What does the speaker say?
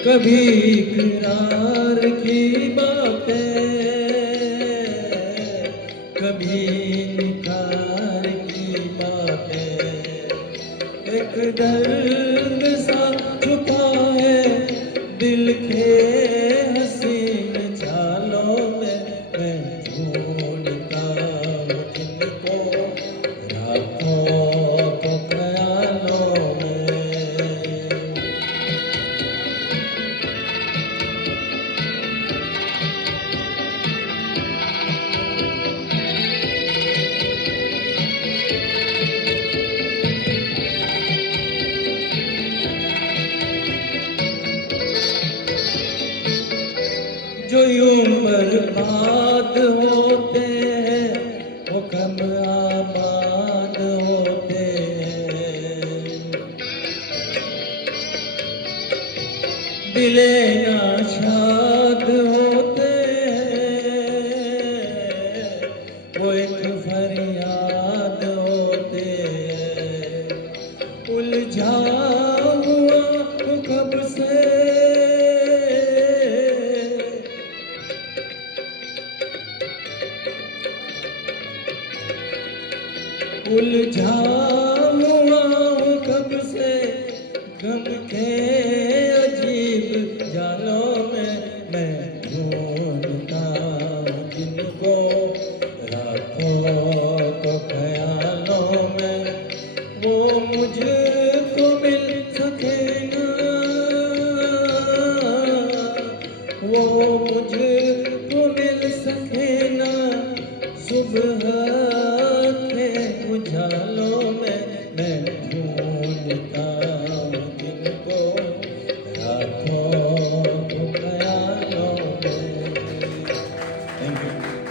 कभी इकरार की बातें, कभी इनकार की बातें, एक दर्द सा छुपा है दिल के हसीन चालों में। मैं ढूंढता हूँ जिनको रातों को ख्यालों में। जो यूं बर्बाद होते हैं वो कम आबाद होते हैं। दिले नाशाद होते हैं वो एक फरियाद होते हैं। उलझा हुआ हूँ कब से, उलझा हुआ हूँ कब से गम के अजीब जालों में। मैं ढूंढता हूँ जिनको रातों को ख्यालों में। वो मुझको मिल सके ना, वो मुझको मिल सके ना सुबह के उजालों में। मैं ढूंढता हूँ जिनको रातों